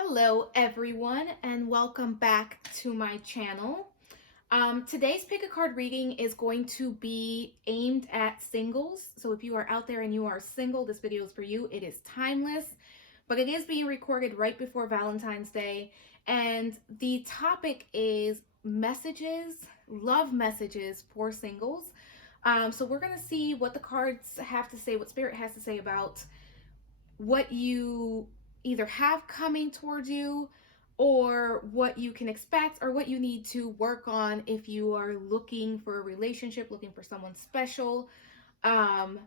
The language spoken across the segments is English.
Hello everyone and welcome back to my channel. Today's pick a card reading is going to be aimed at singles. So if you are out there and you are single, this video is for you. It is timeless, but it is being recorded right before Valentine's Day. And the topic is messages, love messages for singles. So we're going to see what the cards have to say, what Spirit has to say about what you either have coming towards you or what you can expect or what you need to work on if you are looking for a relationship, looking for someone special. Um,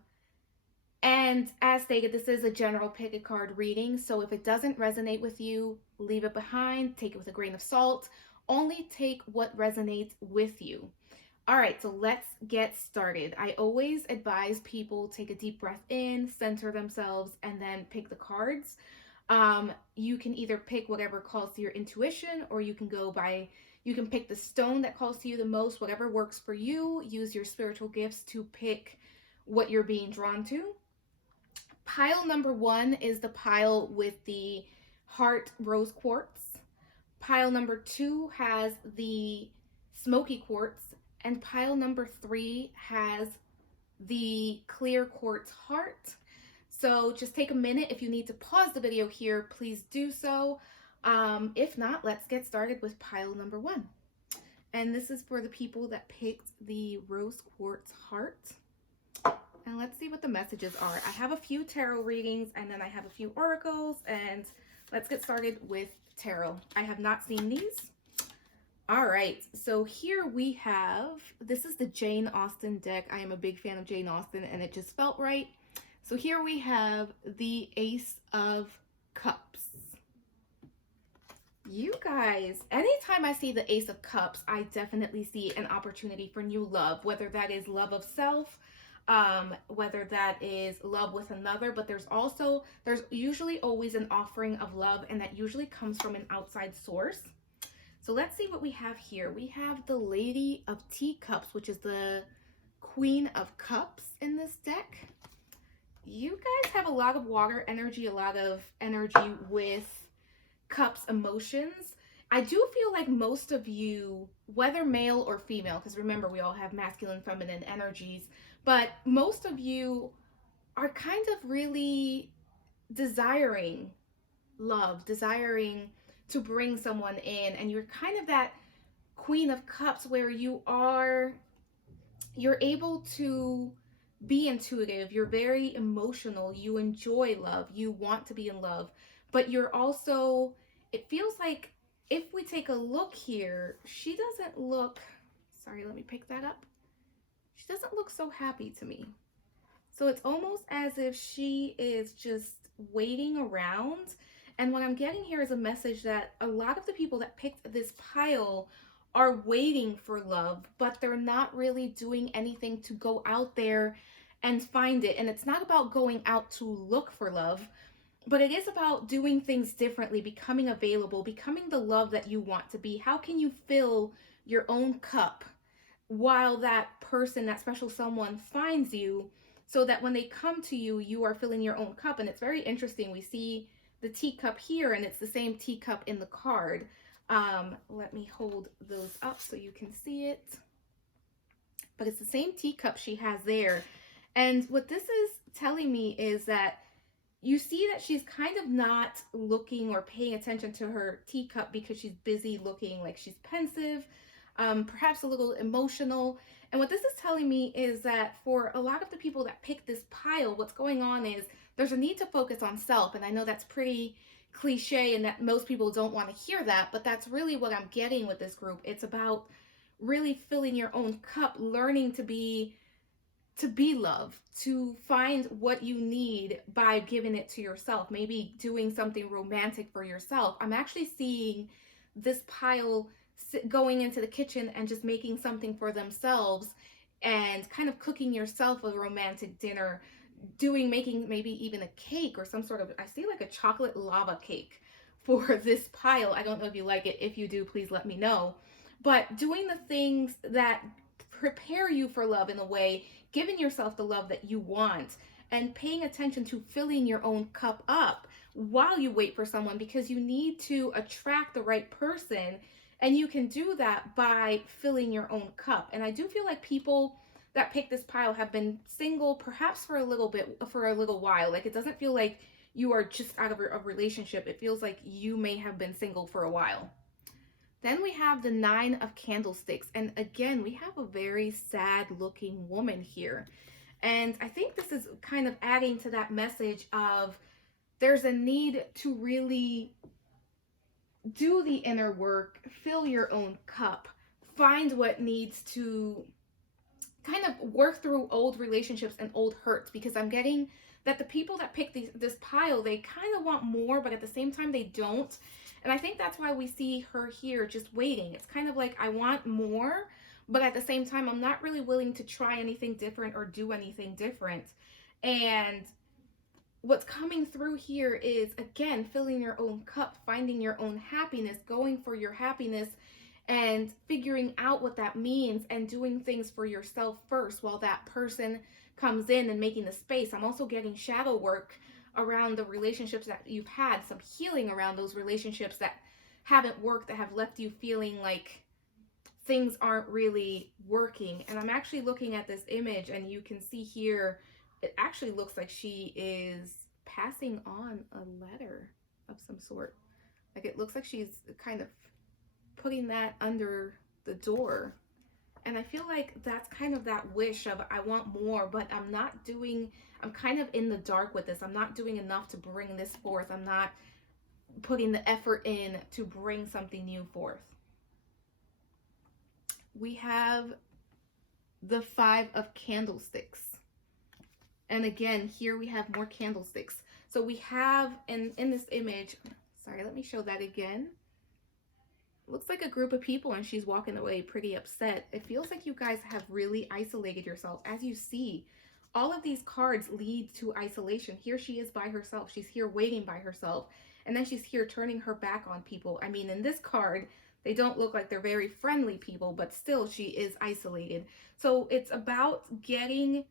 and as stated, this is a general pick a card reading. So if it doesn't resonate with you, leave it behind, take it with a grain of salt. Only take what resonates with you. All right, so let's get started. I always advise people take a deep breath in, center themselves, and then pick the cards. You can either pick whatever calls to your intuition, or you can pick the stone that calls to you the most, whatever works for you. Use your spiritual gifts to pick what you're being drawn to. Pile number one is the pile with the heart rose quartz. Pile number two has the smoky quartz. And pile number three has the clear quartz heart. So just take a minute. If you need to pause the video here, please do so. If not, let's get started with pile number one. And this is for the people that picked the rose quartz heart. And let's see what the messages are. I have a few tarot readings and then I have a few oracles, and let's get started with tarot. I have not seen these. All right, so here we have, this is the Jane Austen deck. I am a big fan of Jane Austen and it just felt right. So here we have the Ace of Cups. You guys, anytime I see the Ace of Cups, I definitely see an opportunity for new love, whether that is love of self, whether that is love with another, but there's usually always an offering of love, and that usually comes from an outside source. So let's see what we have here. We have the Lady of Teacups, which is the Queen of Cups in this deck. You guys have a lot of water energy, a lot of energy with cups emotions. I do feel like most of you, whether male or female, because remember we all have masculine, feminine energies, but most of you are kind of really desiring love, desiring to bring someone in, and you're kind of that Queen of Cups where you're able to be intuitive, you're very emotional, you enjoy love, you want to be in love, but you're also, it feels like if we take a look here, she doesn't look, sorry, let me pick that up. She doesn't look so happy to me. So it's almost as if she is just waiting around. And what I'm getting here is a message that a lot of the people that picked this pile are waiting for love, but they're not really doing anything to go out there and find it. And it's not about going out to look for love, but it is about doing things differently, becoming available, becoming the love that you want to be. How can you fill your own cup while that person, that special someone, finds you, so that when they come to you, you are filling your own cup? And it's very interesting. We see the teacup here, and it's the same teacup in the card. Let me hold those up so you can see it. But it's the same teacup she has there. And what this is telling me is that you see that she's kind of not looking or paying attention to her teacup because she's busy looking like she's pensive, perhaps a little emotional. And what this is telling me is that for a lot of the people that pick this pile, what's going on is there's a need to focus on self. And I know that's pretty cliche and that most people don't want to hear that, but that's really what I'm getting with this group. It's about really filling your own cup, learning to be loved, to find what you need by giving it to yourself, maybe doing something romantic for yourself. I'm actually seeing this pile going into the kitchen and just making something for themselves and kind of cooking yourself a romantic dinner, making maybe even a cake or some sort of, I see like a chocolate lava cake for this pile. I don't know if you like it. If you do, please let me know. But doing the things that prepare you for love in a way, giving yourself the love that you want, and paying attention to filling your own cup up while you wait for someone, because you need to attract the right person. And you can do that by filling your own cup. And I do feel like people that pick this pile have been single perhaps for a little bit, for a little while. Like, it doesn't feel like you are just out of a relationship. It feels like you may have been single for a while. Then we have the Nine of Candlesticks. And again, we have a very sad looking woman here. And I think this is kind of adding to that message of there's a need to really do the inner work, fill your own cup, find what needs to kind of work through old relationships and old hurts, because I'm getting that the people that pick this pile, they kind of want more, but at the same time, they don't. And I think that's why we see her here just waiting. It's kind of like, I want more, but at the same time, I'm not really willing to try anything different or do anything different. And what's coming through here is, again, filling your own cup, finding your own happiness, going for your happiness, and figuring out what that means and doing things for yourself first while that person comes in and making the space. I'm also getting shadow work around the relationships that you've had, some healing around those relationships that haven't worked, that have left you feeling like things aren't really working. And I'm actually looking at this image, and you can see here, it actually looks like she is passing on a letter of some sort. Like, it looks like she's kind of putting that under the door. And I feel like that's kind of that wish of, I want more, but I'm kind of in the dark with this. I'm not doing enough to bring this forth. I'm not putting the effort in to bring something new forth. We have the Five of Candlesticks. And again, here we have more candlesticks. So we have, in this image, sorry, let me show that again. Looks like a group of people, and she's walking away pretty upset. It feels like you guys have really isolated yourself. As you see, all of these cards lead to isolation. Here she is by herself. She's here waiting by herself. And then she's here turning her back on people. I mean, in this card, they don't look like they're very friendly people, but still she is isolated. So it's about getting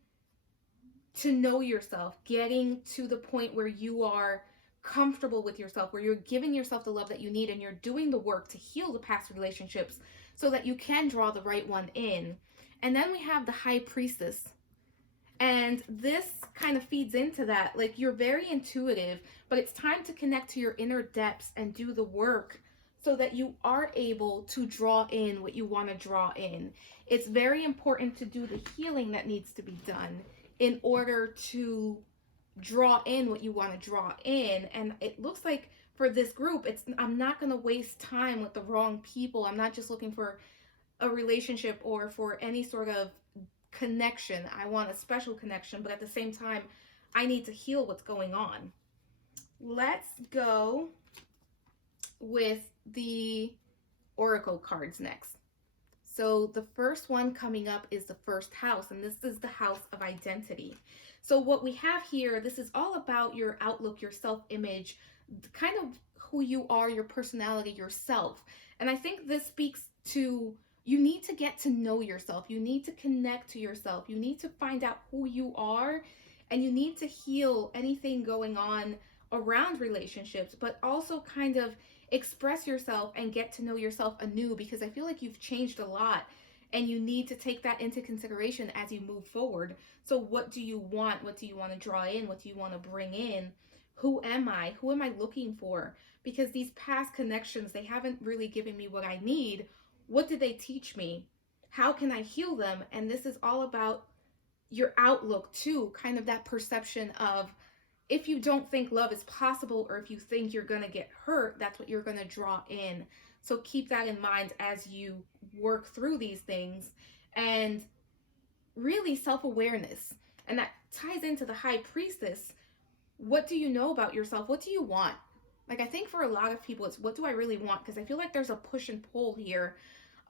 to know yourself, getting to the point where you are comfortable with yourself, where you're giving yourself the love that you need, and you're doing the work to heal the past relationships so that you can draw the right one in. And then we have the High Priestess. And this kind of feeds into that. Like, you're very intuitive, but it's time to connect to your inner depths and do the work so that you are able to draw in what you want to draw in. It's very important to do the healing that needs to be done in order to draw in what you want to draw in. And it looks like for this group, I'm not going to waste time with the wrong people. I'm not just looking for a relationship or for any sort of connection. I want a special connection, but at the same time, I need to heal what's going on. Let's go with the Oracle cards next. So the first one coming up is the first house, and this is the house of identity. So what we have here, this is all about your outlook, your self-image, kind of who you are, your personality, yourself. And I think this speaks to, you need to get to know yourself. You need to connect to yourself. You need to find out who you are, and you need to heal anything going on around relationships, but also kind of express yourself and get to know yourself anew, because I feel like you've changed a lot and you need to take that into consideration as you move forward. So what do you want? What do you want to draw in? What do you want to bring in? Who am I? Who am I looking for? Because these past connections, they haven't really given me what I need. What did they teach me? How can I heal them? And this is all about your outlook too, kind of that perception of, if you don't think love is possible, or if you think you're going to get hurt, that's what you're going to draw in. So keep that in mind as you work through these things. And really self-awareness. And that ties into the High Priestess. What do you know about yourself? What do you want? Like, I think for a lot of people, it's, what do I really want? Because I feel like there's a push and pull here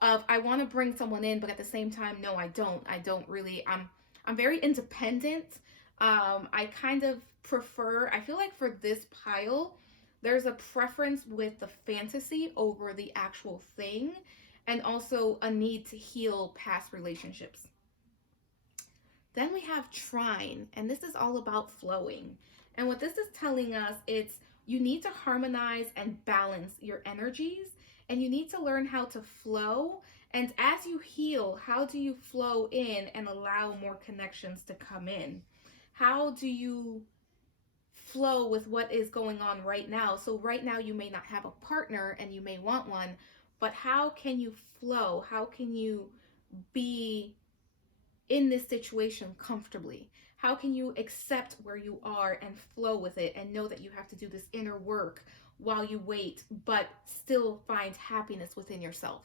of, I want to bring someone in, but at the same time, no, I don't really. I'm very independent. I kind of prefer, I feel like for this pile, there's a preference with the fantasy over the actual thing, and also a need to heal past relationships. Then we have Trine, and this is all about flowing. And what this is telling us, it's You need to harmonize and balance your energies, and you need to learn how to flow. And as you heal, how do you flow in and allow more connections to come in? How do you flow with what is going on right now? So, right now, you may not have a partner and you may want one, but how can you flow? How can you be in this situation comfortably? How can you accept where you are and flow with it and know that you have to do this inner work while you wait, but still find happiness within yourself?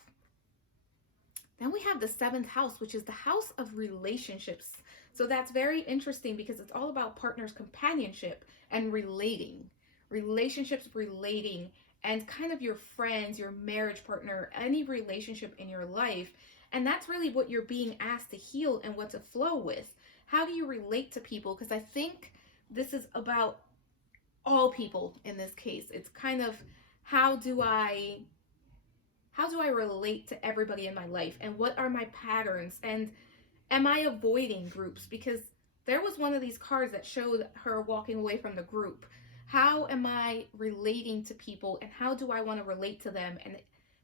Then we have the seventh house, which is the house of relationships. So that's very interesting because it's all about partners, companionship, and relating. Relationships, relating, and kind of your friends, your marriage partner, any relationship in your life. And that's really what you're being asked to heal and what to flow with. How do you relate to people? Because I think this is about all people in this case. It's kind of how do I relate to everybody in my life, and what are my patterns, and am I avoiding groups? Because there was one of these cards that showed her walking away from the group. How am I relating to people, and how do I want to relate to them, and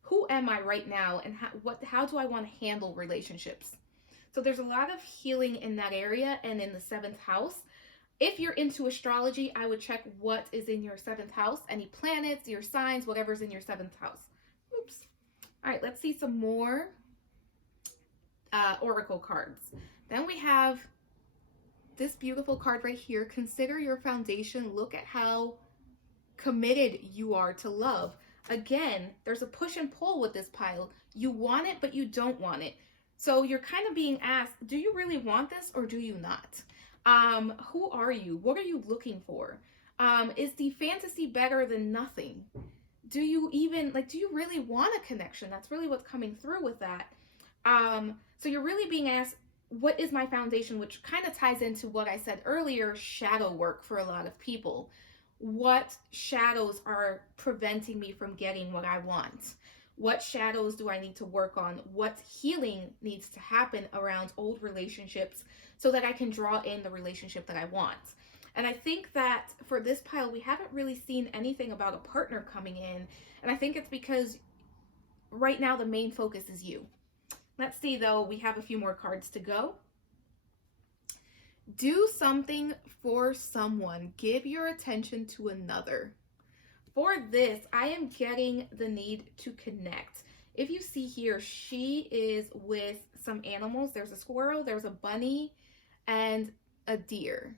who am I right now, and how do I want to handle relationships? So there's a lot of healing in that area and in the seventh house. If you're into astrology, I would check what is in your seventh house, any planets, your signs, whatever's in your seventh house. Oops. All right, let's see some more oracle cards. Then we have this beautiful card right here. Consider your foundation. Look at how committed you are to love. Again, there's a push and pull with this pile. You want it, but you don't want it. So you're kind of being asked, do you really want this or do you not? Who are you? What are you looking for? Is the fantasy better than nothing? Do you really want a connection? That's really what's coming through with that. So you're really being asked, what is my foundation? Which kind of ties into what I said earlier, shadow work for a lot of people. What shadows are preventing me from getting what I want? What shadows do I need to work on? What healing needs to happen around old relationships so that I can draw in the relationship that I want? And I think that for this pile, we haven't really seen anything about a partner coming in. And I think it's because right now the main focus is you. Let's see, though, we have a few more cards to go. Do something for someone. Give your attention to another. For this, I am getting the need to connect. If you see here, she is with some animals. There's a squirrel, there's a bunny, and a deer.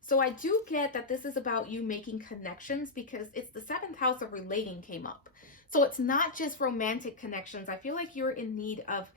So I do get that this is about you making connections because it's the seventh house of relating came up. So it's not just romantic connections. I feel like you're in need of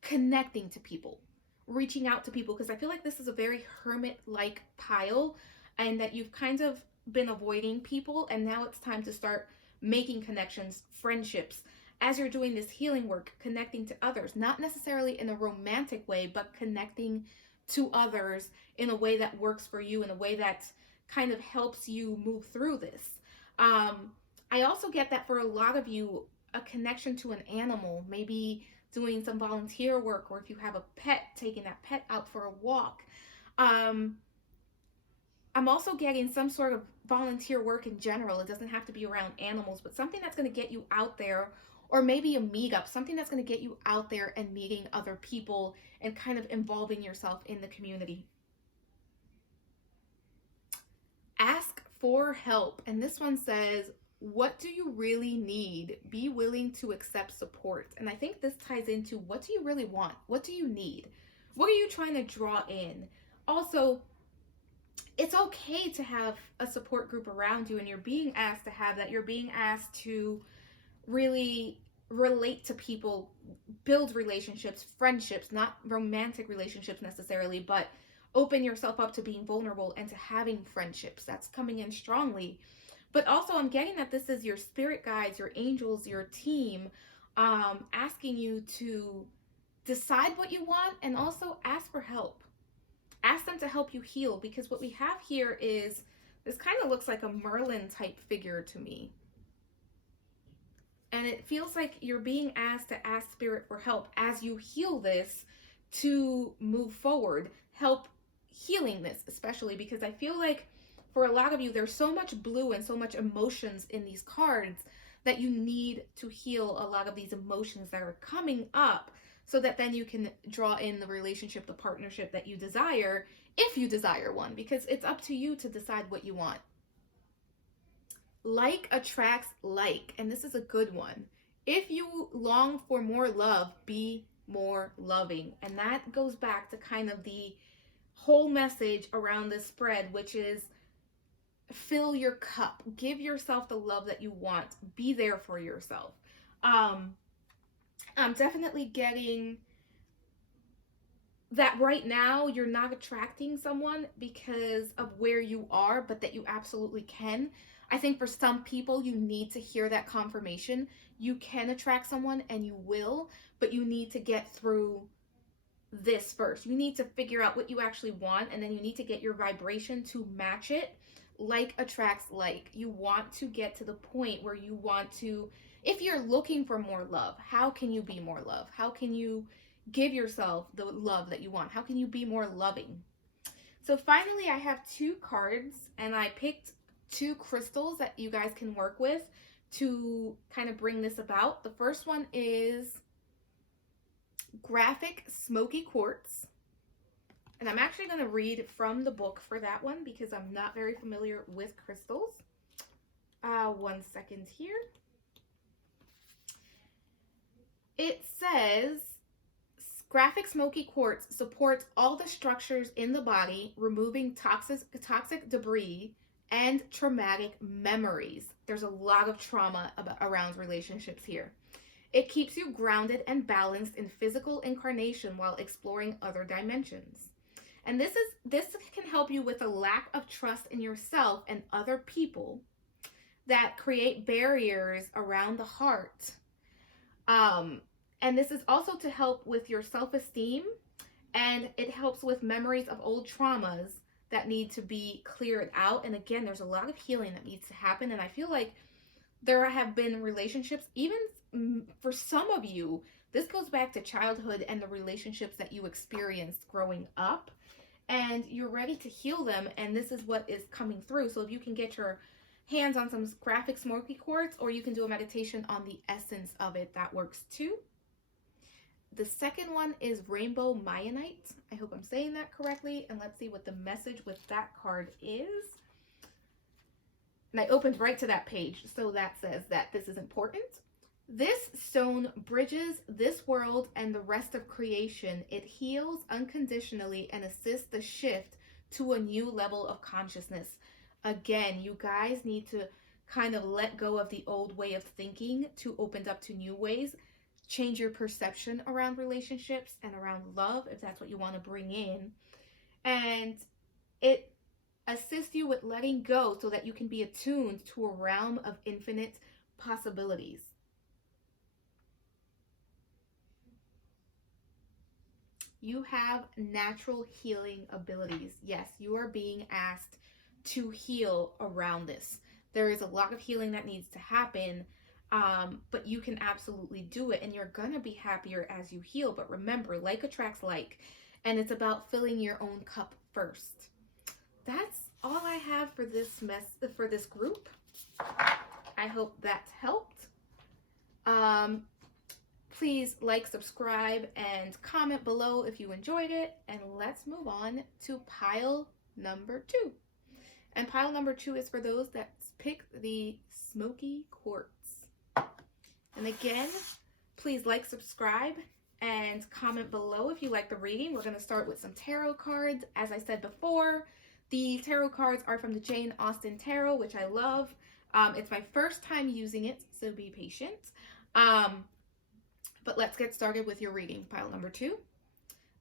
connecting to people, reaching out to people, because I feel like this is a very hermit-like pile and that you've kind of been avoiding people, and now it's time to start making connections, friendships. As you're doing this healing work, connecting to others, not necessarily in a romantic way, but connecting to others in a way that works for you, in a way that kind of helps you move through this. I also get that for a lot of you, a connection to an animal, maybe doing some volunteer work, or if you have a pet, taking that pet out for a walk. I'm also getting some sort of volunteer work in general. It doesn't have to be around animals, but something that's going to get you out there, or maybe a meetup, something that's going to get you out there and meeting other people and kind of involving yourself in the community. Ask for help. And this one says, what do you really need? Be willing to accept support. And I think this ties into, what do you really want? What do you need? What are you trying to draw in? Also, it's okay to have a support group around you, and you're being asked to have that. You're being asked to really relate to people, build relationships, friendships, not romantic relationships necessarily, but open yourself up to being vulnerable and to having friendships. That's coming in strongly. But also, I'm getting that this is your spirit guides, your angels, your team, asking you to decide what you want and also ask for help. Ask them to help you heal, because what we have here is, this kind of looks like a Merlin type figure to me. And it feels like you're being asked to ask spirit for help as you heal this, to move forward, help healing this, especially because I feel like for a lot of you, there's so much blue and so much emotions in these cards that you need to heal a lot of these emotions that are coming up so that then you can draw in the relationship, the partnership that you desire, if you desire one, because it's up to you to decide what you want. Like attracts like, and this is a good one. If you long for more love, be more loving. And that goes back to kind of the whole message around this spread, which is fill your cup. Give yourself the love that you want. Be there for yourself. Um, I'm definitely getting that right now you're not attracting someone because of where you are, but that you absolutely can. I think for some people, you need to hear that confirmation. You can attract someone and you will, but you need to get through this first. You need to figure out what you actually want, and then you need to get your vibration to match it. Like attracts like. You want to get to the point where you want to, if you're looking for more love, how can you be more love? How can you give yourself the love that you want? How can you be more loving? So finally, I have two cards, and I picked two crystals that you guys can work with to kind of bring this about. The first one is graphic Smokey Quartz. And I'm actually going to read from the book for that one because I'm not very familiar with crystals. 1 second here. It says, graphic Smokey Quartz supports all the structures in the body, removing toxic debris and traumatic memories. There's a lot of trauma around relationships here. It keeps you grounded and balanced in physical incarnation while exploring other dimensions. And this can help you with a lack of trust in yourself and other people that create barriers around the heart. And this is also to help with your self-esteem, and it helps with memories of old traumas that need to be cleared out. And again, there's a lot of healing that needs to happen. And I feel like there have been relationships, even for some of you, this goes back to childhood and the relationships that you experienced growing up, and you're ready to heal them, and this is what is coming through. So if you can get your hands on some graphic Smokey Quartz, or you can do a meditation on the essence of it, that works too. The second one is Rainbow Myenite. I hope I'm saying that correctly, and let's see what the message with that card is. And I opened right to that page, so that says that this is important. This stone bridges this world and the rest of creation. It heals unconditionally and assists the shift to a new level of consciousness. Again, you guys need to kind of let go of the old way of thinking to open up to new ways. Change your perception around relationships and around love, if that's what you want to bring in. And it assists you with letting go so that you can be attuned to a realm of infinite possibilities. You have natural healing abilities. Yes, you are being asked to heal around this. There is a lot of healing that needs to happen, but you can absolutely do it, and you're gonna be happier as you heal. But remember, like attracts like, and it's about filling your own cup first. That's all I have for this group. I hope that helped. Please like, subscribe, and comment below if you enjoyed it. And let's move on to pile number 2. And pile number 2 is for those that pick the Smokey Quartz. And again, please like, subscribe, and comment below if you like the reading. We're going to start with some tarot cards. As I said before, the tarot cards are from the Jane Austen Tarot, which I love. It's my first time using it, so be patient. But let's get started with your reading. Pile number 2.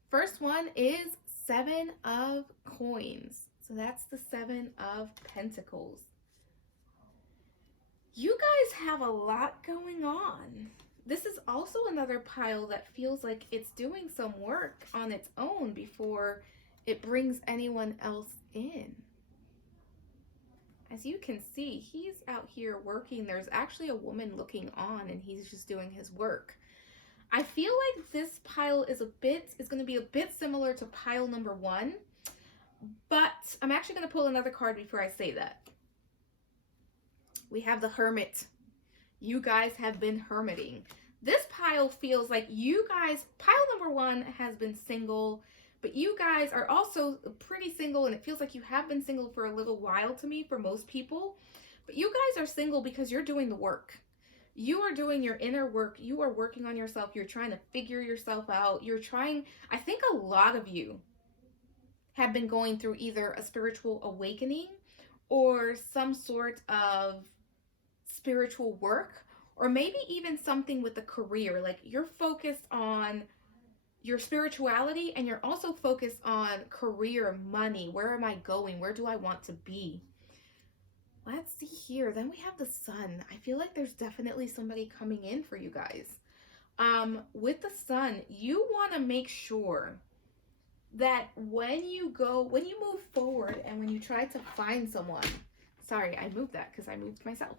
First one is 7 of Coins. So that's the 7 of Pentacles. You guys have a lot going on. This is also another pile that feels like it's doing some work on its own before it brings anyone else in. As you can see, he's out here working. There's actually a woman looking on, and he's just doing his work. I feel like this pile is going to be a bit similar to pile number 1, But I'm actually going to pull another card before I say that. We have the Hermit. You guys have been hermiting. This pile feels like you guys, pile number one has been single, but you guys are also pretty single, and it feels like you have been single for a little while to me for most people. But you guys are single because you're doing the work. You are doing your inner work. You are working on yourself. You're trying to figure yourself out. You're trying, I think a lot of you have been going through either a spiritual awakening or some sort of spiritual work, or maybe even something with a career. Like you're focused on your spirituality and you're also focused on career, money. Where am I going? Where do I want to be? Let's see here. Then we have the Sun. I feel like there's definitely somebody coming in for you guys. With the Sun, you want to make sure that when you move forward and when you try to find someone, sorry, I moved that because I moved myself.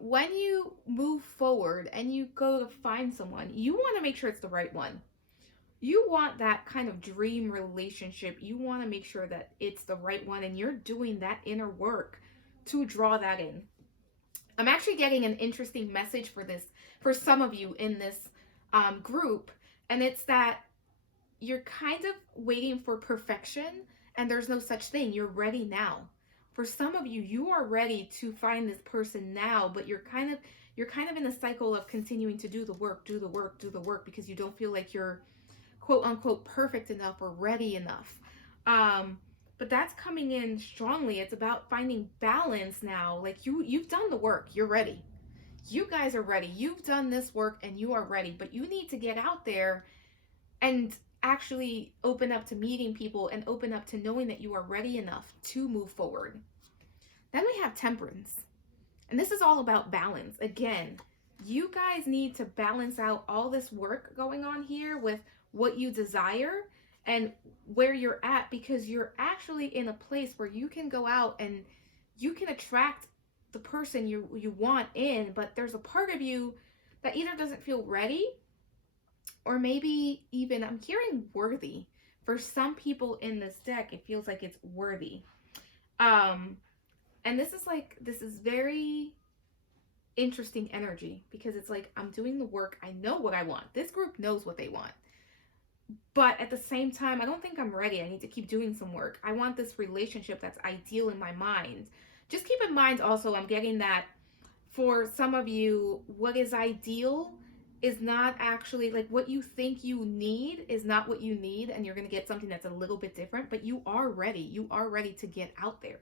When you move forward and you go to find someone, you want to make sure it's the right one. You want that kind of dream relationship. You want to make sure that it's the right one, and you're doing that inner work to draw that in. I'm actually getting an interesting message for this, for some of you in this group, and it's that you're kind of waiting for perfection, and there's no such thing. You're ready now. For some of you, you are ready to find this person now, but you're kind of in a cycle of continuing to do the work because you don't feel like you're quote unquote perfect enough or ready enough. But that's coming in strongly. It's about finding balance now. Like you've done the work. You're ready. You guys are ready. You've done this work and you are ready, but you need to get out there and actually open up to meeting people and open up to knowing that you are ready enough to move forward. Then we have Temperance. And this is all about balance. Again, you guys need to balance out all this work going on here with what you desire and where you're at, because you're actually in a place where you can go out and you can attract the person you want in, but there's a part of you that either doesn't feel ready, or maybe even, I'm hearing worthy. For some people in this deck, it feels like it's worthy. And this is very interesting energy, because it's like, I'm doing the work. I know what I want. This group knows what they want. But at the same time, I don't think I'm ready. I need to keep doing some work. I want this relationship that's ideal in my mind. Just keep in mind also, I'm getting that for some of you, what is ideal is not actually, like, what you think you need is not what you need, and you're going to get something that's a little bit different, but you are ready. You are ready to get out there.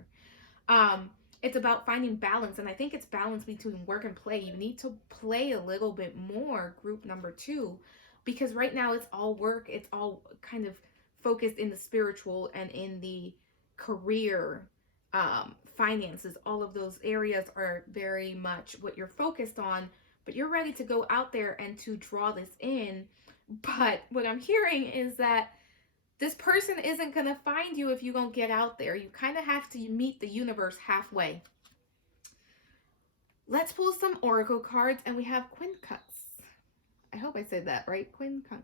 It's about finding balance, and I think it's balance between work and play. You need to play a little bit more, group number 2, because right now it's all work. It's all kind of focused in the spiritual and in the career, finances. All of those areas are very much what you're focused on, but you're ready to go out there and to draw this in. But what I'm hearing is that this person isn't going to find you if you don't get out there. You kind of have to meet the universe halfway. Let's pull some oracle cards, and we have Quincunx. I hope I said that right, Quincunx.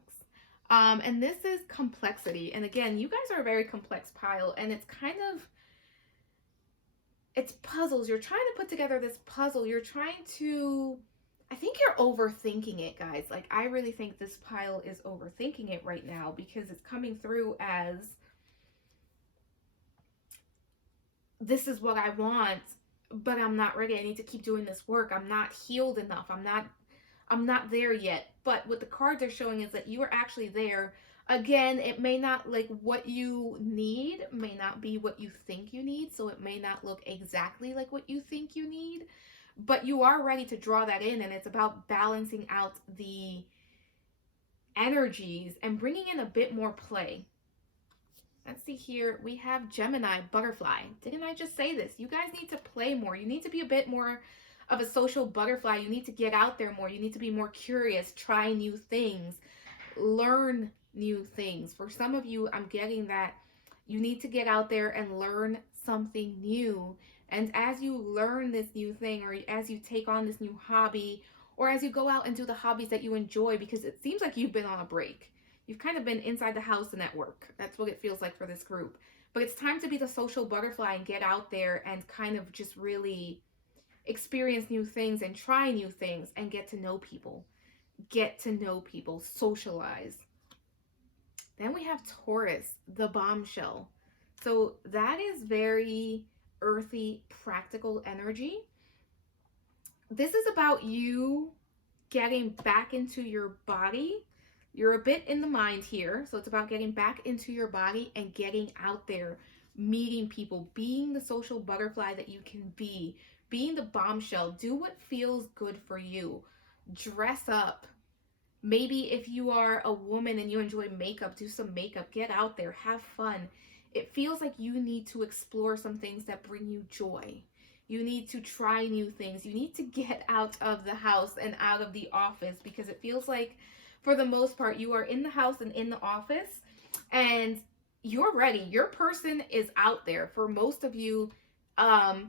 And this is complexity. And again, you guys are a very complex pile, and it's kind of, it's puzzles. You're trying to put together this puzzle. You're trying to, I think you're overthinking it, guys. Like, I really think this pile is overthinking it right now, because it's coming through as, this is what I want, but I'm not ready. I need to keep doing this work. I'm not healed enough. I'm not there yet. But what the cards are showing is that you are actually there. Again, it may not, like, what you need may not be what you think you need. So it may not look exactly like what you think you need, but you are ready to draw that in. And it's about balancing out the energies and bringing in a bit more play. Let's see here. We have Gemini, butterfly. Didn't I just say this? You guys need to play more. You need to be a bit more of a social butterfly. You need to get out there more. You need to be more curious, try new things, learn new things. For some of you, I'm getting that you need to get out there and learn something new. And as you learn this new thing, or as you take on this new hobby, or as you go out and do the hobbies that you enjoy, because it seems like you've been on a break. You've kind of been inside the house and at work. That's what it feels like for this group. But it's time to be the social butterfly and get out there and kind of just really experience new things and try new things and get to know people. Get to know people, socialize. Then we have Taurus, the bombshell. So that is very earthy, practical energy. This is about you getting back into your body. You're a bit in the mind here, so it's about getting back into your body and getting out there, meeting people, being the social butterfly that you can be, being the bombshell. Do what feels good for you. Dress up. Maybe if you are a woman and you enjoy makeup, do some makeup, get out there, have fun. It feels like you need to explore some things that bring you joy. You need to try new things. You need to get out of the house and out of the office because it feels like, for the most part, you are in the house and in the office and you're ready. Your person is out there. For most of you, I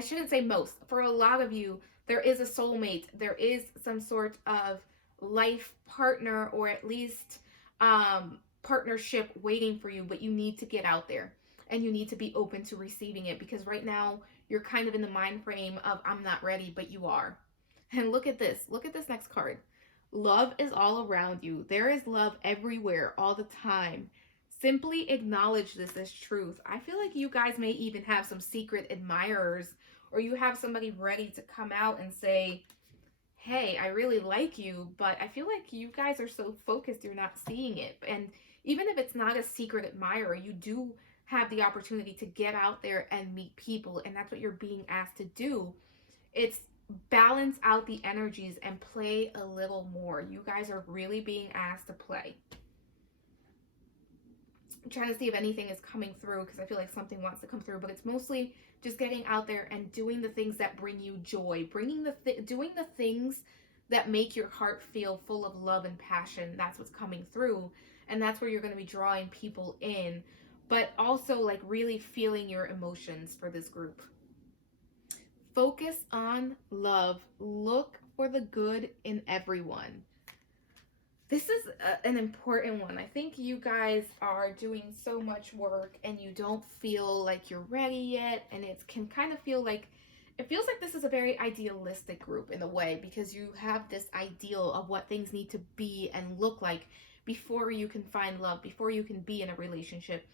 shouldn't say most, for a lot of you, there is a soulmate. There is some sort of life partner or at least partnership waiting for you, but you need to get out there and you need to be open to receiving it because right now you're kind of in the mind frame of I'm not ready, but you are. And look at this. Look at this next card. Love is all around you. There is love everywhere, all the time. Simply acknowledge this as truth. I feel like you guys may even have some secret admirers, or you have somebody ready to come out and say, hey, I really like you, but I feel like you guys are so focused you're not seeing it. And even if it's not a secret admirer, you do have the opportunity to get out there and meet people, and that's what you're being asked to do. It's balance out the energies and play a little more. You guys are really being asked to play. I'm trying to see if anything is coming through because I feel like something wants to come through, but it's mostly just getting out there and doing the things that bring you joy, doing the things that make your heart feel full of love and passion. That's what's coming through, and that's where you're going to be drawing people in, but also like really feeling your emotions for this group. Focus on love. Look for the good in everyone. This is an important one. I think you guys are doing so much work and you don't feel like you're ready yet. And it can kind of feel like, it feels like this is a very idealistic group in a way because you have this ideal of what things need to be and look like before you can find love, before you can be in a relationship.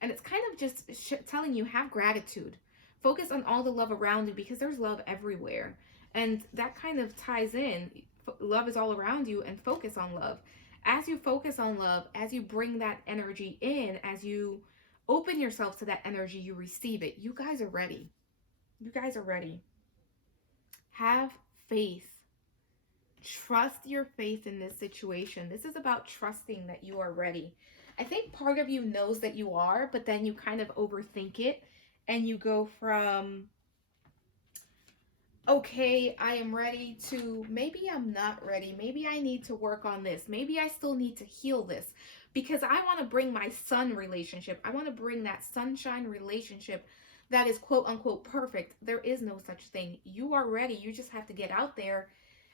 And it's kind of just telling you, have gratitude. Focus on all the love around you because there's love everywhere. And that kind of ties in. Love is all around you and focus on love. As you focus on love, as you bring that energy in, as you open yourself to that energy, you receive it. You guys are ready. You guys are ready. Have faith. Trust your faith in this situation. This is about trusting that you are ready. I think part of you knows that you are, but then you kind of overthink it and you go from, okay, I am ready, to maybe I'm not ready. Maybe I need to work on this. Maybe I still need to heal this because I want to bring my sun relationship. I want to bring that sunshine relationship that is quote unquote perfect. There is no such thing. You are ready. You just have to get out there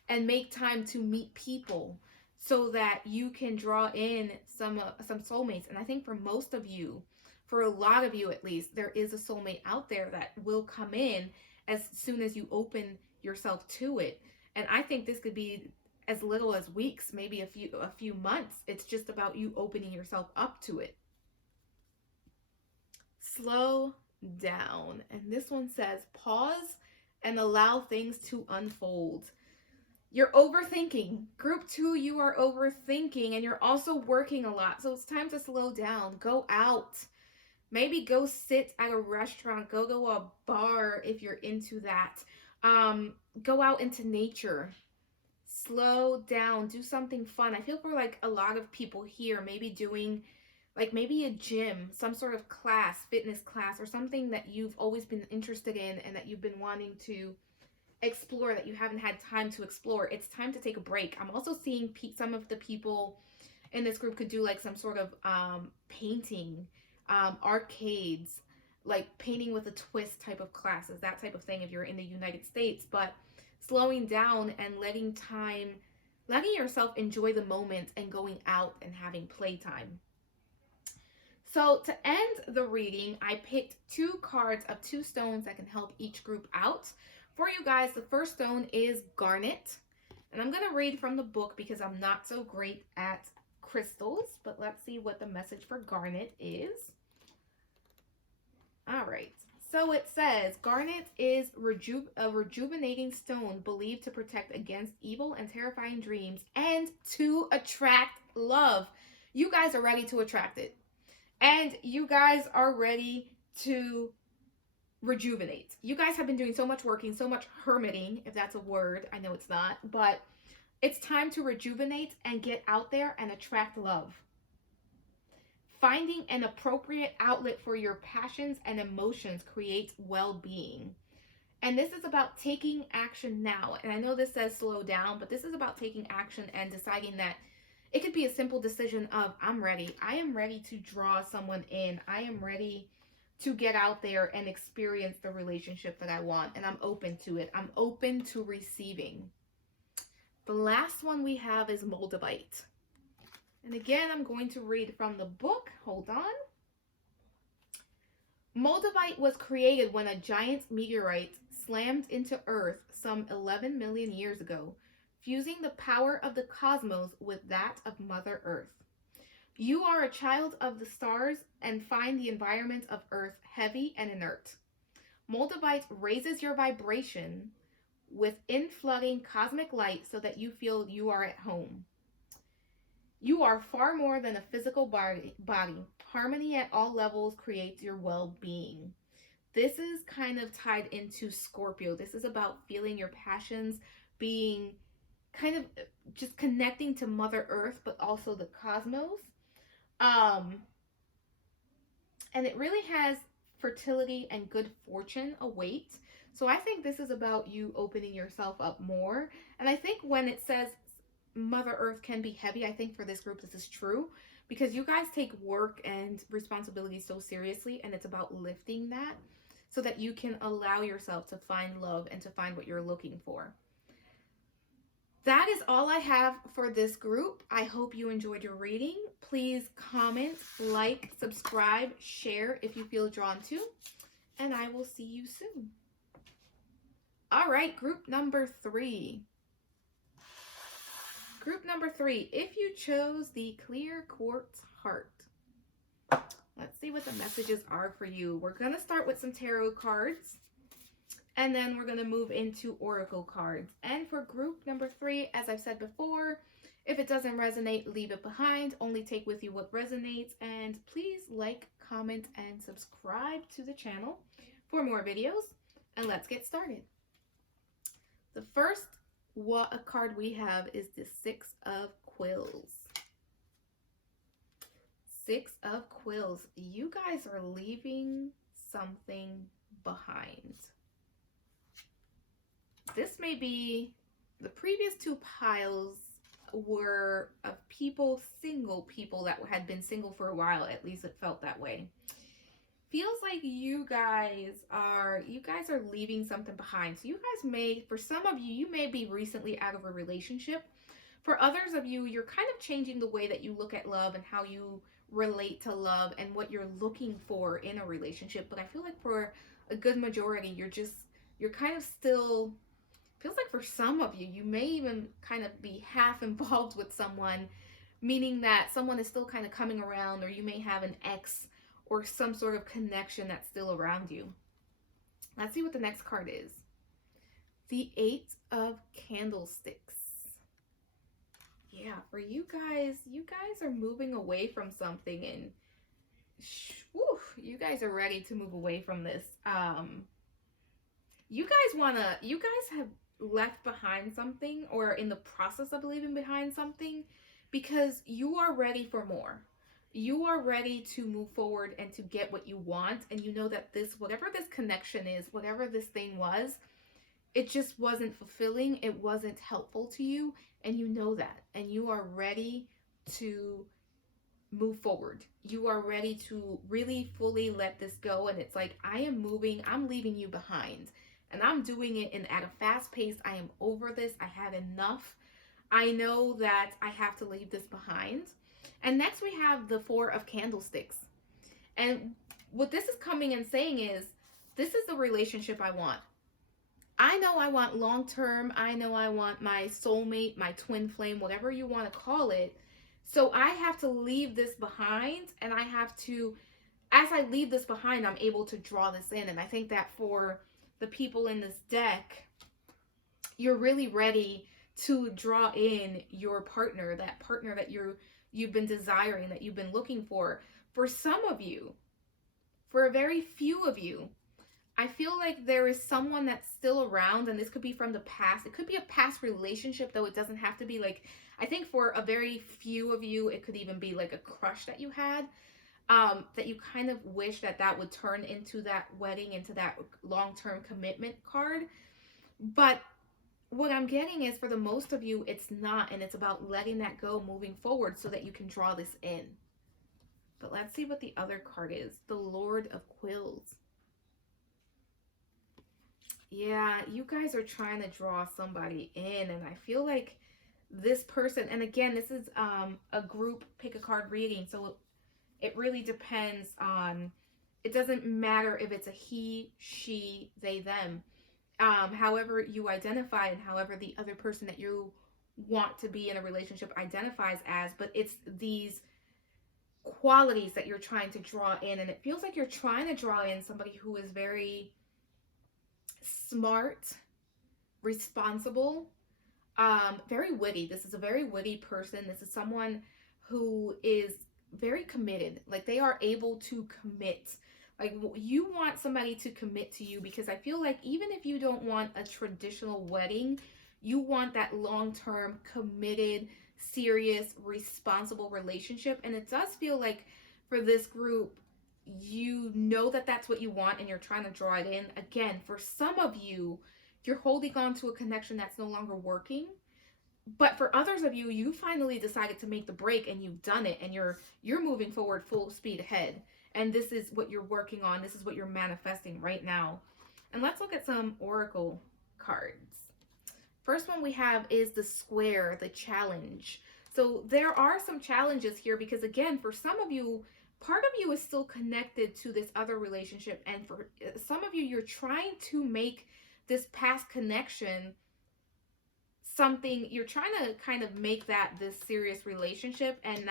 and make time to meet people so that you can draw in some soulmates. And I think for most of you, for a lot of you at least, there is a soulmate out there that will come in as soon as you open yourself to it. And I think this could be as little as weeks, maybe a few months. It's just about you opening yourself up to it. Slow down. And this one says, pause and allow things to unfold. You're overthinking. Group 2, you are overthinking and you're also working a lot. So it's time to slow down. Go out. Maybe go sit at a restaurant. Go to a bar if you're into that. Go out into nature. Slow down. Do something fun. I feel for like a lot of people here maybe doing like maybe a gym, some sort of class, fitness class, or something that you've always been interested in and that you've been wanting to explore that you haven't had time to explore. It's time to take a break. I'm also seeing some of the people in this group could do like some sort of painting, arcades, like painting with a twist type of classes, that type of thing if you're in the United States. But slowing down and letting yourself enjoy the moment and going out and having playtime. So to end the reading, I picked 2 cards of 2 stones that can help each group out. For you guys, the first stone is garnet. And I'm going to read from the book because I'm not so great at crystals. But let's see what the message for garnet is. All right. So it says, garnet is a rejuvenating stone believed to protect against evil and terrifying dreams and to attract love. You guys are ready to attract it. And you guys are ready to rejuvenate. You guys have been doing so much working, so much hermiting, if that's a word. I know it's not, but it's time to rejuvenate and get out there and attract love. Finding an appropriate outlet for your passions and emotions creates well-being. And this is about taking action now. And I know this says slow down, but this is about taking action and deciding that it could be a simple decision of, I'm ready. I am ready to draw someone in. I am ready to get out there and experience the relationship that I want. And I'm open to it. I'm open to receiving. The last one we have is Moldavite. And again, I'm going to read from the book. Hold on. Moldavite was created when a giant meteorite slammed into Earth some 11 million years ago, fusing the power of the cosmos with that of Mother Earth. You are a child of the stars and find the environment of Earth heavy and inert. Moldavite raises your vibration with inflooding cosmic light so that you feel you are at home. You are far more than a physical body. Harmony at all levels creates your well-being. This is kind of tied into Scorpio. This is about feeling your passions, being kind of just connecting to Mother Earth, but also the cosmos. And it really has fertility and good fortune await. So I think this is about you opening yourself up more. And I think when it says Mother Earth can be heavy, I think for this group this is true, because you guys take work and responsibility so seriously, and it's about lifting that so that you can allow yourself to find love and to find what you're looking for. That is all I have for this group. I hope you enjoyed your reading. Please comment, like, subscribe, share if you feel drawn to, and I will see you soon. All right, group number 3. Group number 3, if you chose the clear quartz heart. Let's see what the messages are for you. We're going to start with some tarot cards, and then we're going to move into oracle cards. And for group number 3, as I've said before, if it doesn't resonate, leave it behind. Only take with you what resonates. And please like, comment, and subscribe to the channel for more videos. And let's get started. The first a card we have is the 6 of Quills. 6 of Quills. You guys are leaving something behind. This may be, the previous 2 piles were of people, single people that had been single for a while. At least it felt that way. Feels like you guys are leaving something behind. So you guys may, for some of you, you may be recently out of a relationship. For others of you, you're kind of changing the way that you look at love and how you relate to love and what you're looking for in a relationship. But I feel like for a good majority, you're kind of still, feels like for some of you, you may even kind of be half involved with someone, meaning that someone is still kind of coming around, or you may have an ex or some sort of connection that's still around you. Let's see what the next card is. The 8 of Candlesticks. Yeah, for you guys are moving away from something, and you guys are ready to move away from this. You guys have left behind something, or in the process of leaving behind something, because you are ready for more. You are ready to move forward and to get what you want. And you know that whatever this connection is, whatever this thing was, it just wasn't fulfilling. It wasn't helpful to you. And you know that. And you are ready to move forward. You are ready to really fully let this go. And it's like, I'm leaving you behind. And I'm doing it at a fast pace. I am over this. I have enough. I know that I have to leave this behind. And next we have the 4 of Candlesticks. And what this is coming and saying is, this is the relationship I want. I know I want long term. I know I want my soulmate, my twin flame, whatever you want to call it. So I have to leave this behind, and I have to, as I leave this behind, I'm able to draw this in. And I think that for the people in this deck, you're really ready to draw in your partner, that partner that you've been desiring, that you've been looking for. For some of you, for a very few of you, I feel like there is someone that's still around, and this could be from the past. It could be a past relationship, though it doesn't have to be. Like, I think for a very few of you, it could even be like a crush that you had, that you kind of wish that that would turn into that wedding, into that long-term commitment card. But what I'm getting is, for the most of you, it's not, and it's about letting that go, moving forward, so that you can draw this in. But let's see what the other card is. The Lord of Quills. Yeah, you guys are trying to draw somebody in, and I feel like this person, and again, this is a group pick a card reading, so it really depends on, it doesn't matter if it's a he, she, they, them. However you identify, and however the other person that you want to be in a relationship identifies as, but it's these qualities that you're trying to draw in, and it feels like you're trying to draw in somebody who is very smart, responsible, very witty. This is a very witty person. This is someone who is very committed. Like, they are able to commit. Like, you want somebody to commit to you, because I feel like even if you don't want a traditional wedding, you want that long-term, committed, serious, responsible relationship. And it does feel like for this group, you know that that's what you want, and you're trying to draw it in. Again, for some of you, you're holding on to a connection that's no longer working. But for others of you, you finally decided to make the break, and you've done it, and you're moving forward full speed ahead. And this is what you're working on. This is what you're manifesting right now. And let's look at some oracle cards. First one we have is the Square, the challenge. So there are some challenges here, because again, for some of you, part of you is still connected to this other relationship, and for some of you, you're trying to make this past connection something, you're trying to kind of make that this serious relationship, and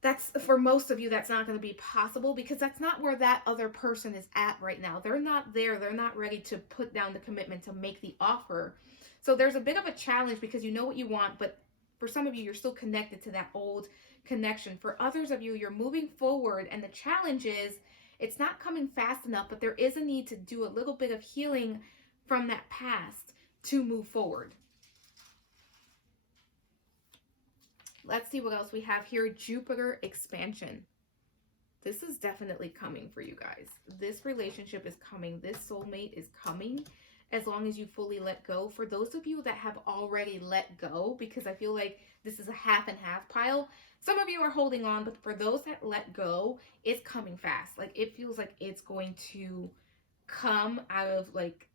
that's for most of you, that's not going to be possible, because that's not where that other person is at right now. They're not there. They're not ready to put down the commitment to make the offer. So there's a bit of a challenge, because you know what you want, but for some of you, you're still connected to that old connection. For others of you, you're moving forward, and the challenge is, it's not coming fast enough, but there is a need to do a little bit of healing from that past to move forward. Let's see what else we have here. Jupiter expansion. This is definitely coming for you guys. This relationship is coming. This soulmate is coming, as long as you fully let go. For those of you that have already let go, because I feel like this is a half and half pile. Some of you are holding on, but for those that let go, it's coming fast. Like, it feels like it's going to come out of, like,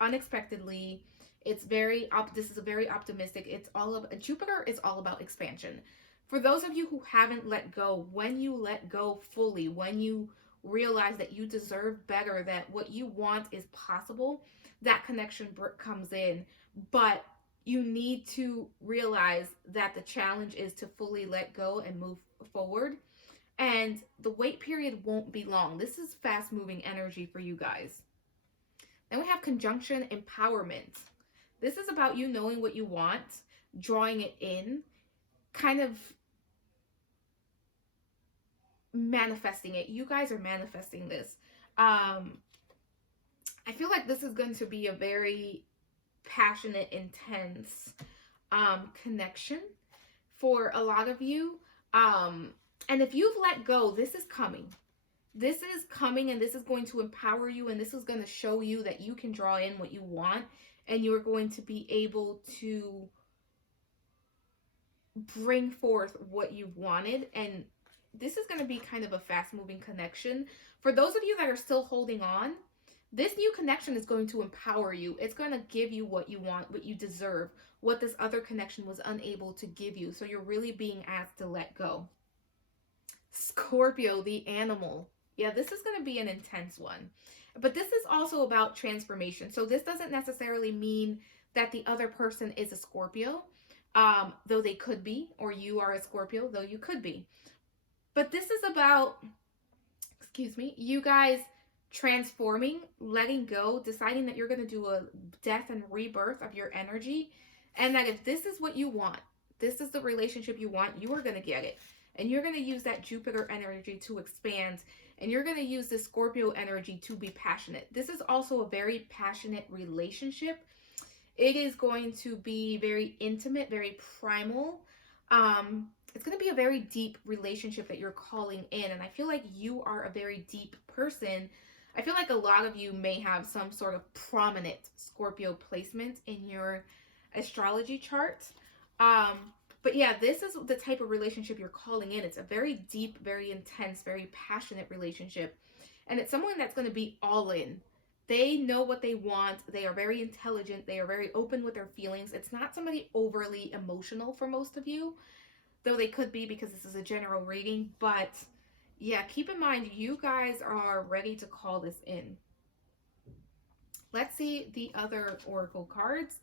unexpectedly. It's very this is a very optimistic. It's all of Jupiter is all about expansion. For those of you who haven't let go, when you let go fully, when you realize that you deserve better, that what you want is possible, that connection comes in. But you need to realize that the challenge is to fully let go and move forward. And the wait period won't be long. This is fast moving energy for you guys. Then we have conjunction empowerment. This is about you knowing what you want, drawing it in, kind of manifesting it. You guys are manifesting this. I feel like this is going to be a very passionate, intense connection for a lot of you. And if you've let go, this is coming. This is coming, and this is going to empower you, and this is going to show you that you can draw in what you want, and you're going to be able to bring forth what you've wanted. And this is going to be kind of a fast-moving connection. For those of you that are still holding on, this new connection is going to empower you. It's going to give you what you want, what you deserve, what this other connection was unable to give you. So you're really being asked to let go. Scorpio, the animal. Yeah, this is going to be an intense one. But this is also about transformation. So this doesn't necessarily mean that the other person is a Scorpio, though they could be, or you are a Scorpio, though you could be. But this is about, excuse me, you guys transforming, letting go, deciding that you're going to do a death and rebirth of your energy, and that if this is what you want, this is the relationship you want, you are going to get it. And you're going to use that Jupiter energy to expand, and you're going to use the Scorpio energy to be passionate. This is also a very passionate relationship. It is going to be very intimate, very primal. It's going to be a very deep relationship that you're calling in. And I feel like you are a very deep person. I feel like a lot of you may have some sort of prominent Scorpio placement in your astrology chart. But yeah, this is the type of relationship you're calling in. It's a very deep, very intense, very passionate relationship. And it's someone that's going to be all in. They know what they want. They are very intelligent. They are very open with their feelings. It's not somebody overly emotional for most of you, though they could be because this is a general reading. But yeah, keep in mind, you guys are ready to call this in. Let's see the other oracle cards.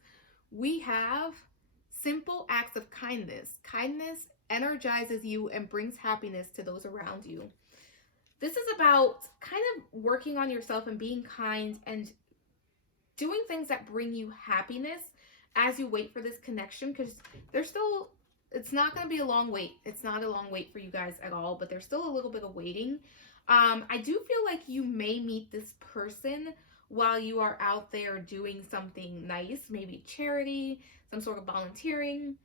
We have simple acts of kindness. Kindness energizes you and brings happiness to those around you. This is about kind of working on yourself and being kind and doing things that bring you happiness as you wait for this connection, because there's still, it's not going to be a long wait. It's not a long wait for you guys at all, but there's still a little bit of waiting. I do feel like you may meet this person while you are out there doing something nice, maybe charity, some sort of volunteering,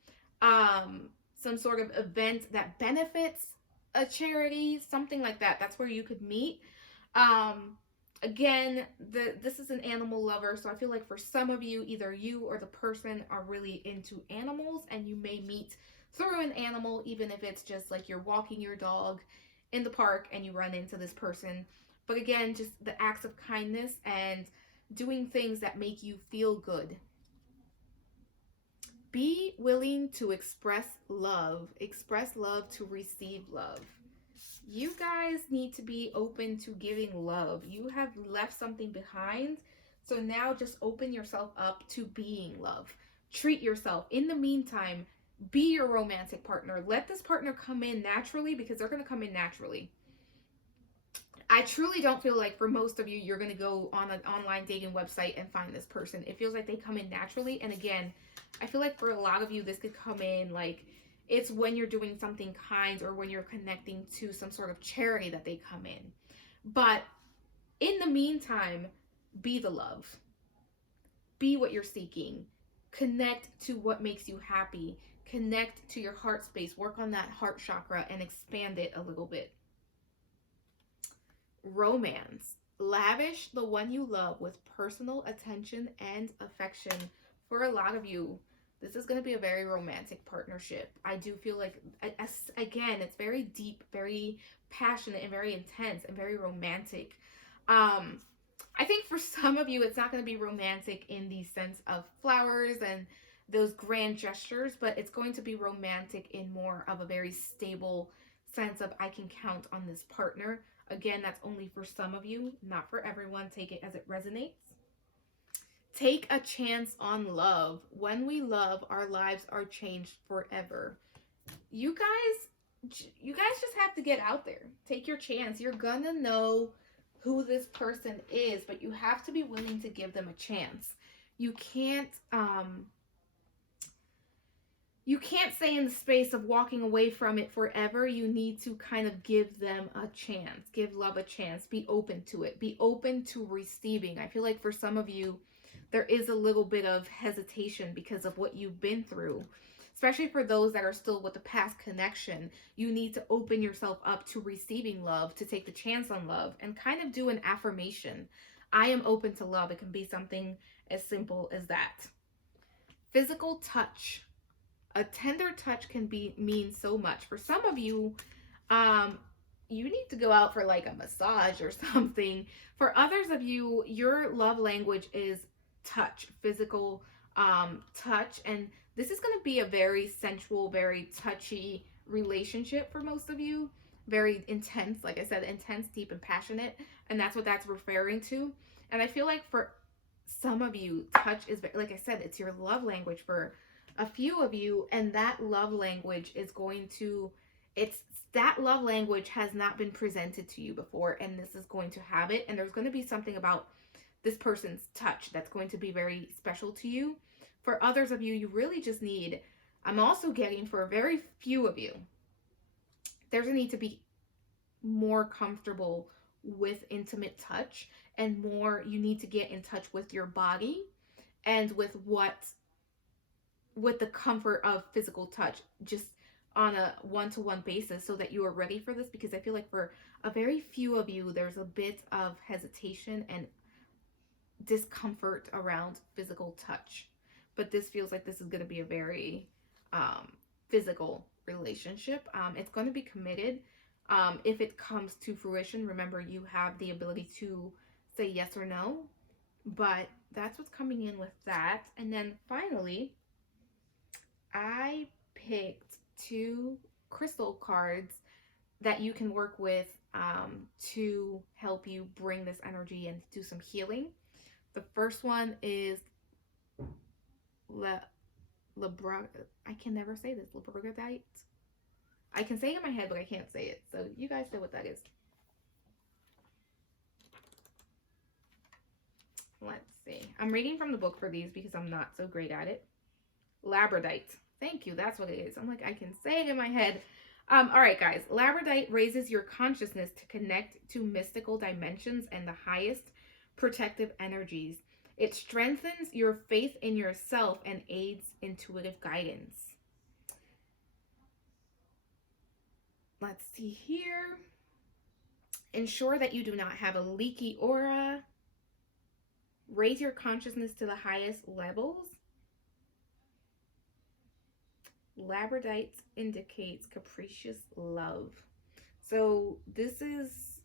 some sort of event that benefits a charity, something like that. That's where you could meet. Again, this is an animal lover, so I feel like for some of you, either you or the person are really into animals, and you may meet through an animal, even if it's just like you're walking your dog in the park and you run into this person. But again, just the acts of kindness and doing things that make you feel good. Be willing to express love to receive love. You guys need to be open to giving love. You have left something behind, so now just open yourself up to being love. Treat yourself. In the meantime, be your romantic partner. Let this partner come in naturally, because they're going to come in naturally. I truly don't feel like for most of you, you're going to go on an online dating website and find this person. It feels like they come in naturally. And again, I feel like for a lot of you, this could come in like it's when you're doing something kind or when you're connecting to some sort of charity that they come in. But in the meantime, be the love. Be what you're seeking. Connect to what makes you happy. Connect to your heart space. Work on that heart chakra and expand it a little bit. Romance. Lavish the one you love with personal attention and affection. For a lot of you, this is going to be a very romantic partnership. I do feel like, again, it's very deep, very passionate, and very intense, and very romantic. I think for some of you, it's not going to be romantic in the sense of flowers and those grand gestures, but it's going to be romantic in more of a very stable sense of I can count on this partner. Again, that's only for some of you, not for everyone. Take it as it resonates. Take a chance on love. When we love, our lives are changed forever. You guys just have to get out there. Take your chance. You're gonna know who this person is, but you have to be willing to give them a chance. You can't stay in the space of walking away from it forever. You need to kind of give them a chance. Give love a chance. Be open to it. Be open to receiving. I feel like for some of you, there is a little bit of hesitation because of what you've been through. Especially for those that are still with the past connection, you need to open yourself up to receiving love, to take the chance on love, and kind of do an affirmation. I am open to love. It can be something as simple as that. Physical touch. A tender touch can mean so much. For some of you, you need to go out for like a massage or something. For others of you, your love language is touch, physical touch, and this is going to be a very sensual, very touchy relationship for most of you. very intense, like I said, intense, deep, and passionate. And that's what that's referring to. And I feel like for some of you, touch is, like I said, it's your love language for a few of you. And that love language is going to, it's that love language has not been presented to you before. And this is going to have it. And there's going to be something about this person's touch that's going to be very special to you. For others of you, you really just need, I'm also getting for a very few of you, there's a need to be more comfortable with intimate touch, and more you need to get in touch with your body and with the comfort of physical touch, just on a one-to-one basis, so that you are ready for this. Because I feel like for a very few of you, there's a bit of hesitation and discomfort around physical touch. But this feels like this is going to be a very physical relationship. It's going to be committed. If it comes to fruition, remember, you have the ability to say yes or no. But that's what's coming in with that. And then finally, I picked two crystal cards that you can work with to help you bring this energy and do some healing. The first one is I can never say this. Labradorite. I can say it in my head, but I can't say it. So you guys know what that is. Let's see. I'm reading from the book for these because I'm not so great at it. Labradorite. Thank you. That's what it is. I'm like, I can say it in my head. All right, guys. Labradorite raises your consciousness to connect to mystical dimensions and the highest protective energies. It strengthens your faith in yourself and aids intuitive guidance. Let's see here. Ensure that you do not have a leaky aura. Raise your consciousness to the highest levels. Labradorite indicates capricious love. So this is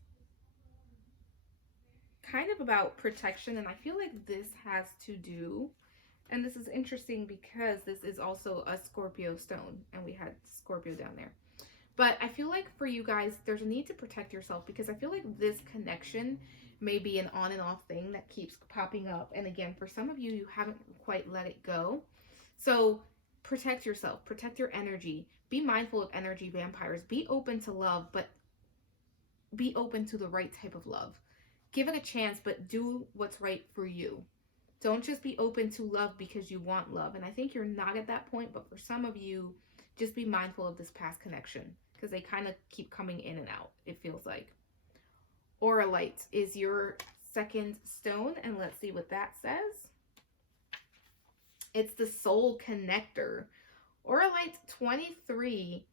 kind of about protection, and I feel like this has to do, and this is interesting because this is also a Scorpio stone, and we had Scorpio down there. But I feel like for you guys, there's a need to protect yourself, because I feel like this connection may be an on and off thing that keeps popping up. And again, for some of you, you haven't quite let it go. So protect yourself, protect your energy, be mindful of energy vampires, be open to love, but be open to the right type of love. Give it a chance, but do what's right for you. Don't just be open to love because you want love. And I think you're not at that point, but for some of you, just be mindful of this past connection, because they kind of keep coming in and out, it feels like. Auralite is your second stone, and let's see what that says. It's the soul connector. Auralite 23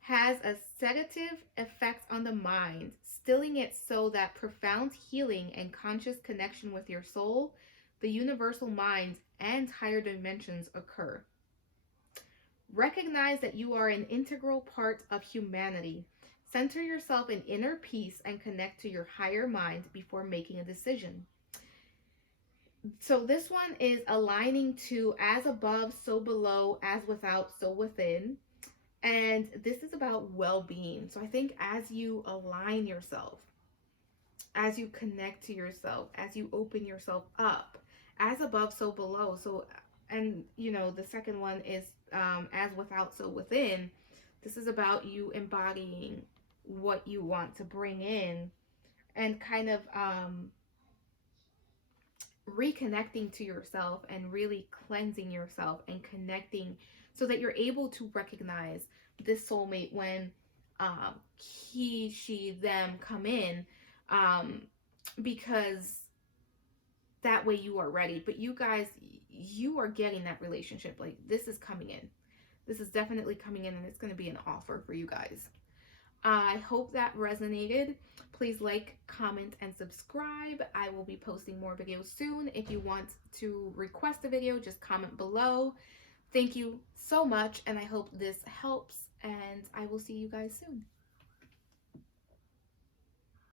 has a sedative effect on the mind, stilling it so that profound healing and conscious connection with your soul, the universal mind, and higher dimensions occur. Recognize that you are an integral part of humanity. Center yourself in inner peace and connect to your higher mind before making a decision. So this one is aligning to as above, so below, as without, so within. And this is about well-being. So I think as you align yourself, as you connect to yourself, as you open yourself up, as above, so below. So, and you know, the second one is as without, so within. This is about you embodying what you want to bring in, and kind of reconnecting to yourself and really cleansing yourself and connecting, so that you're able to recognize this soulmate when he, she, them come in, because that way you are ready. But you guys, you are getting that relationship. Like, this is coming in. This is definitely coming in, and it's going to be an offer for you guys. I hope that resonated. Please like, comment, and subscribe. I will be posting more videos soon. If you want to request a video, just comment below. Thank you so much, and I hope this helps, and I will see you guys soon.